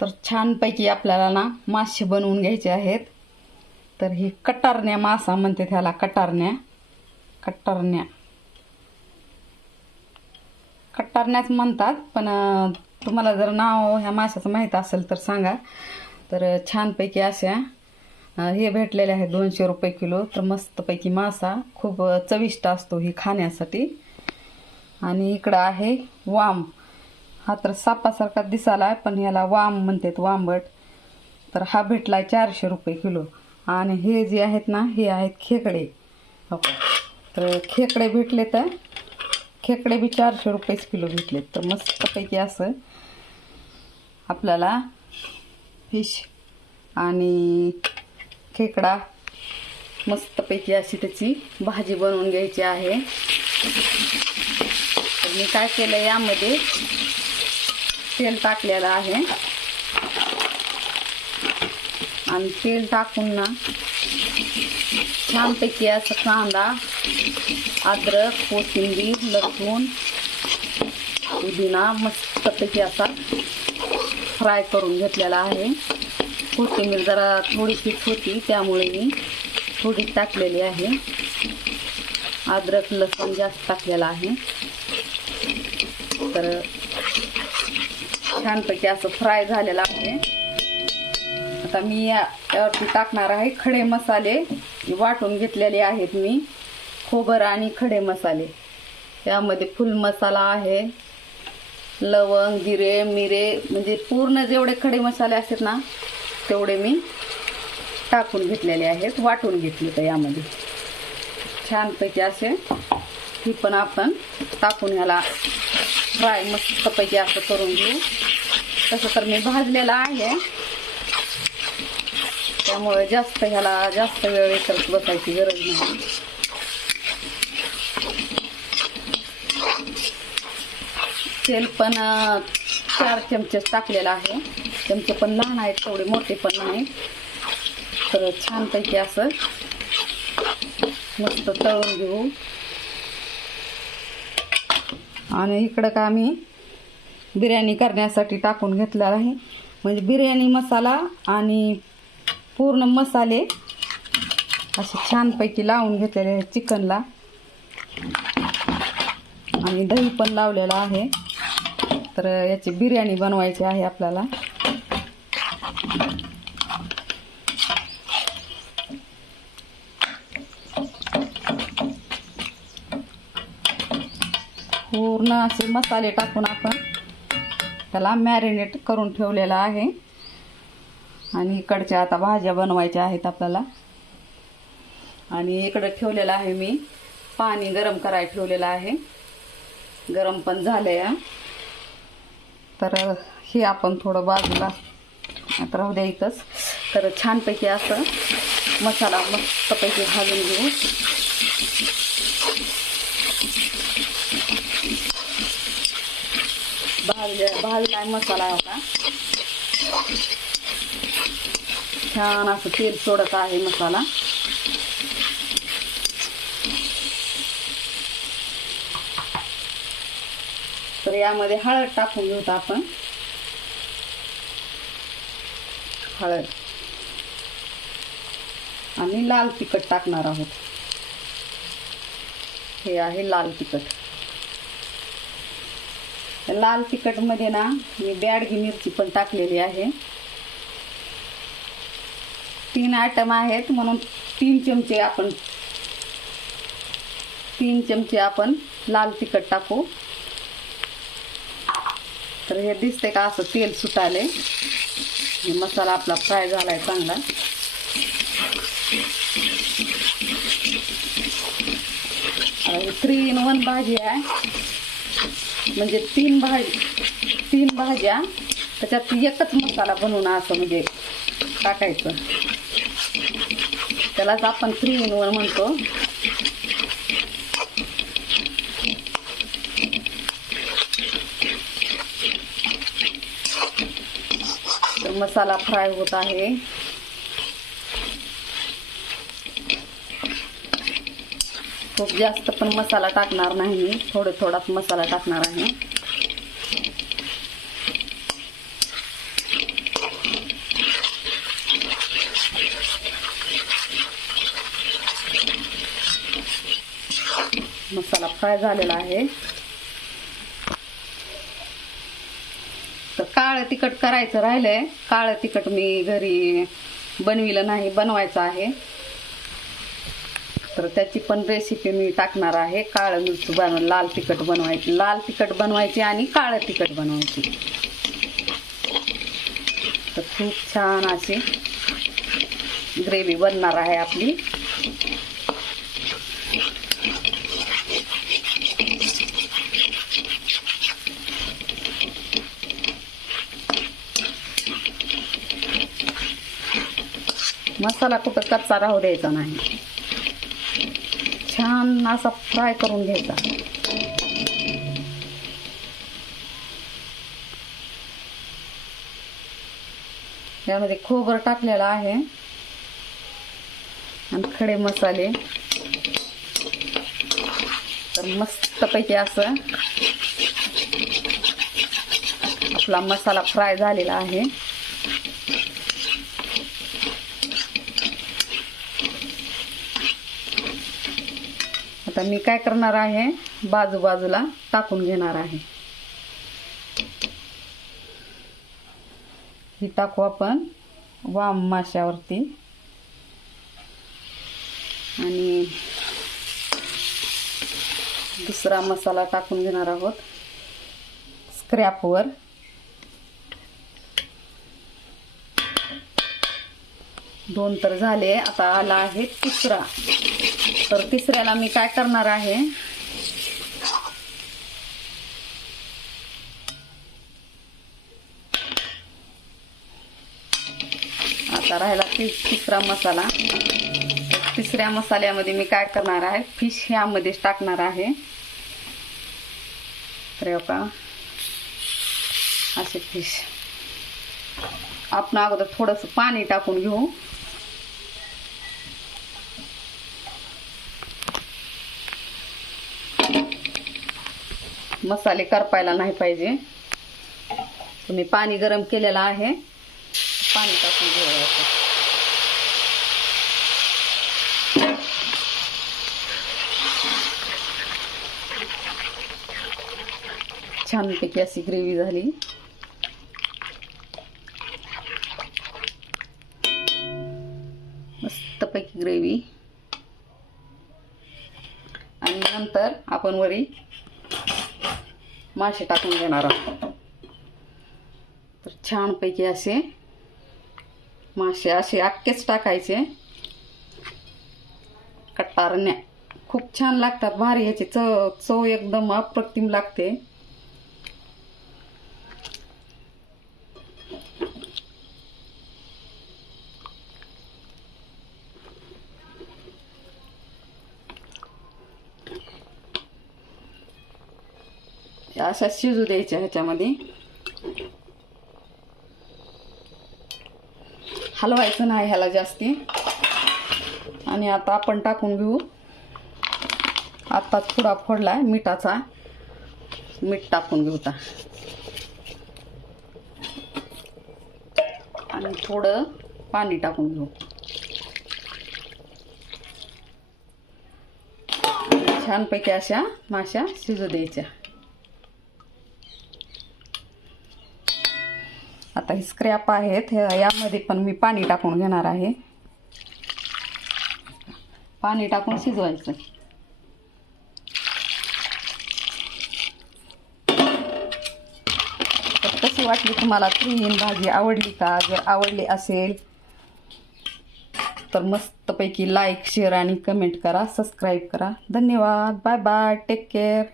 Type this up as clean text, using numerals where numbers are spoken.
तर छानपैकी आपल्याला ना मासे बनवून घ्यायचे आहेत. तर ही कटारण्या मासा म्हणते त्याला, कटारण्या कटारण्याच म्हणतात. पण तुम्हाला जर नाव ह्या माशाचं माहीत असेल तर सांगा. तर छानपैकी अशा हे भेटलेले आहेत 200 रुपये किलो. तर मस्तपैकी मासा खूप चविष्ट असतो ही खाण्यासाठी. आणि इकडं आहे वाम. हा तर सापासारखा दिसाला पण ह्याला वाम म्हणतात, वांबट. तर हा भेटला 400 रुपये किलो. आणि हे जे आहेत ना हे आहेत खेकडे. तर खेकडे भेटले, तर खेकडे बी 400 रुपयेच किलो भेटले. तर मस्तपैकी असं आपल्याला फिश आणि खेकडा मस्तपैकी अशी त्याची भाजी बनवून घ्यायची आहे. तर मी काय केलं, यामध्ये तेल टाकलेलं आहे. आणि तेल टाकून ना छानपैकी असं कांदा, अद्रक, कोथिंबीर, लसूण, पुदिना मस्तपैकी असा फ्राय करून घेतलेला आहे. कोथिंबीर जरा थोडीशीच होती त्यामुळे मी थोडी टाकलेली आहे. अद्रक लसूण जास्त टाकलेला आहे. तर छानपैकी असं फ्राय झालेलं आहे. आता मी यावरती टाकणार आहे खडे मसाले. वाटून घेतलेले आहेत मी, खोबरं आणि खडे मसाले. यामध्ये फुल मसाला आहे, लवंग, जिरे, मिरे, म्हणजे पूर्ण जेवढे खडे मसाले असतात ना तेवढे मी टाकून घेतलेले आहेत, वाटून घेतले. तर यामध्ये छानपैकी असे ही पण आपण टाकून ह्याला फ्राय मस्तपैकी असं करून घेऊ. तसं तर मी भाजलेला आहे त्यामुळे जास्त वेळ करत बसायची गरज नाही. तेल पण 4 चमचे टाकलेला आहे. चमचे पण लहान आहेत, थोडे मोठे पण नाही. तर छानपैकी असं मस्त तळून घेऊ. आणि इकडं का मी बिर्याणी करण्यासाठी टाकून घेतलेला आहे. म्हणजे बिर्याणी मसाला आणि पूर्ण मसाले असे छानपैकी लावून घेतलेले आहे चिकनला. आणि दही पण लावलेला आहे. तर याची बिर्याणी बनवायची आहे आपल्याला. पूर्ण असे मसाले टाकून आपण त्याला मॅरिनेट करून ठेवलेला आहे. आणि इकडच्या आता भाज्या बनवायच्या आहेत आपल्याला. आणि इकडं ठेवलेलं आहे मी पाणी गरम करायला ठेवलेलं आहे. गरम पण झालंय. तर हे आपण थोडं बाजूला आता राहू द्या इथंच. तर छानपैकी असं मसाला मस्तपैकी घालून घेऊ. भाजला मसाला होता, छान असं तेल सोडत आहे मसाला. तर यामध्ये हळद टाकून घेऊ आपण. हळद आणि लाल तिखट टाकणार आहोत. हे आहे लाल तिखट. लाल तिखट मध्ये ना मी बॅडगी मिरची पण टाकलेली आहे. 3 आयटम आहेत म्हणून 3 चमचे आपण लाल तिखट टाकू. तर हे दिसते का असं तेल सुटाले. मसाला आपला फ्राय झालाय चांगला. ही 3 in 1 भाजी आहे. म्हणजे 3 भाज्या त्याच्यात एकच मसाला बनवून असं म्हणजे टाकायचं. त्यालाच आपण 3 in 1 म्हणतो. तर मसाला फ्राय होत आहे. खूप जास्त पण मसाला टाकणार नाही, थोडाच मसाला टाकणार आहे. मसाला फ्राय झालेला आहे. तर काळं तिखट करायचं राहिलंय. काळं तिखट मी घरी बनविलं नाही, बनवायचं आहे. तर त्याची पण रेसिपी मी टाकणार आहे. काळं मिरची लाल तिखट बनवायची, लाल तिखट बनवायची आणि काळं तिखट बनवायची. तर खूप छान अशी ग्रेव्ही बनणार आहे आपली. मसाला कुठं कच्चा राहू द्यायचा नाही, छान असा फ्राय करून घ्यायचा. यामध्ये खोबरं टाकलेलं आहे आणि खडे मसाले. तर मस्तपैकी असं आपला मसाला फ्राय झालेला आहे. आता मी काय करणार आहे, बाजूला टाकून घेणार आहे. ही टाकू आपण वाम माशावरती आणि दुसरा मसाला टाकून घेणार आहोत स्क्रॅपवर. दोन तर झाले, आता आला आहे तिसरा. तर तिसऱ्याला मी काय करणार आहे, आता राहिला तिसरा मसाला. तिसऱ्या मसाल्यामध्ये मी काय करणार आहे, फिश ह्यामध्येच टाकणार आहे. तर का असे फिश आपण अगोदर थोडंसं पाणी टाकून घेऊ. मसाले करपायला नाही पाहिजे. तुम्ही पाणी गरम केलेलं आहे, पाणी टाकून घ्यायचं. छानपैकी अशी ग्रेव्ही झाली. मस्तपैकी ग्रेव्ही. आणि नंतर आपण वरी मासे टाकून घेणार आहोत. तर छानपैकी असे मासे असे अख्खेच टाकायचे. कटारण्या खूप छान लागतात, भारी. ह्याची चव एकदम अप्रतिम लागते. अशा शिजू द्यायच्या ह्याच्यामध्ये. हलवायचं नाही ह्याला जास्ती. आणि आता आपण टाकून घेऊ, आत्ताच पुडा फोडलाय मिठाचा, मीठ टाकून घेऊ आता. आणि थोडं पाणी टाकून घेऊ. छानपैकी अशा माश्या शिजू द्यायच्या. आता ही स्क्रॅप आहेत, यामध्ये पण मी पाणी टाकून घेणार आहे. पाणी टाकून शिजवायचं. तर कशी वाटली तुम्हाला त्रिहीन भाजी? आवडली का? जर आवडली असेल तर मस्तपैकी लाईक, शेअर आणि कमेंट करा, सबस्क्राईब करा. धन्यवाद. Bye bye. Take care.